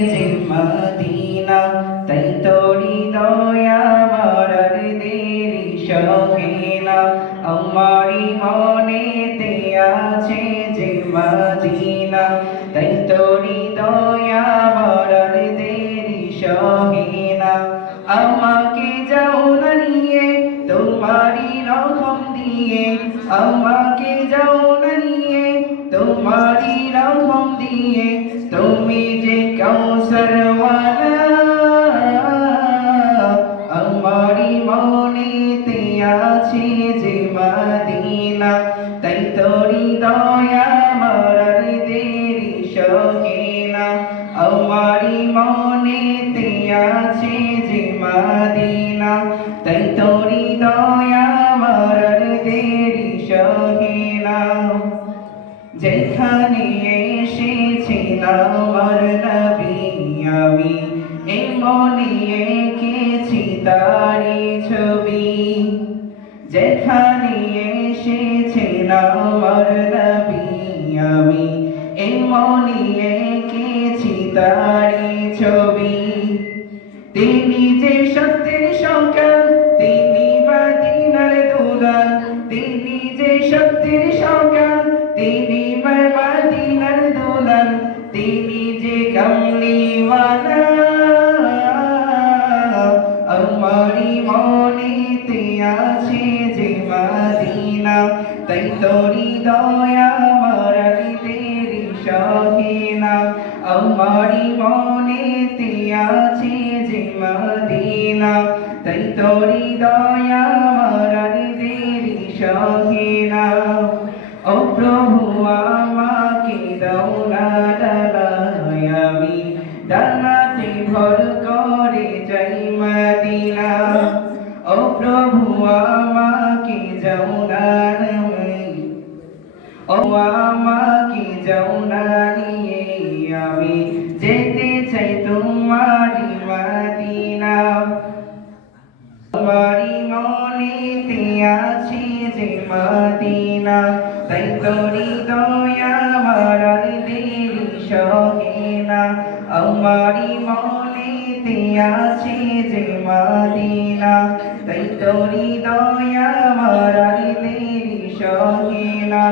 যে মদিনা তাই তোরি দয়া মারার দেরি সহে না আমারি মনেতে আছে যে মদিনা তাই তোরি দয়া মারার দেরি সহে না আমাকে যাও না নিয়ে তোমারি রহম দিয়ে আমাকে যাও না নিয়ে তোমারি রহম দিয়ে তুমি যে কাউসার ওয়ালা আমারি মনেতে আছে যে মদিনা তাই তোরি দয়া মারার দেরি সহে না আমারি মনেতে আছে যে মদিনা তাই তোরি দয়া মারার দেরি সহে না যেখানে এসেছিলাম আমার নবী আমি এমনি এঁকেছি তারি ছবি যেখানে এসেছিলাম আমার নবী আমি এমনি এঁকেছি তারি ছবি তিনি যে সত্যের সকাল তিনি মদিনার দুলাল তিনি যে সত্যের সকাল তিনি মদিনার দুলাল তিনি যে কামলিওয়ালা আমারি মনেতে আছে যে মদিনা তাই তোরি দয়া মারার দেরি সহে না আমারি মনেতে আছে যে মদিনা তাই তোরি দয়া মারার দেরি সহে না ও প্রভু আমাকে দাও না ডালায় আমি ডানাতে ভর করে যাই মদিনা ও প্রভু আমাকে যাও না ও আমাকে যাও না নিয়ে আমি যেতে চাই তোমারি মদিনা আমারি মনেতে আছে যে মদিনা তাই তোরি দয়া মারার দেরি সহে না আমারি মনেতে আছে যে মদিনা তাই তোরি দয়া মারার দেরি সহে না।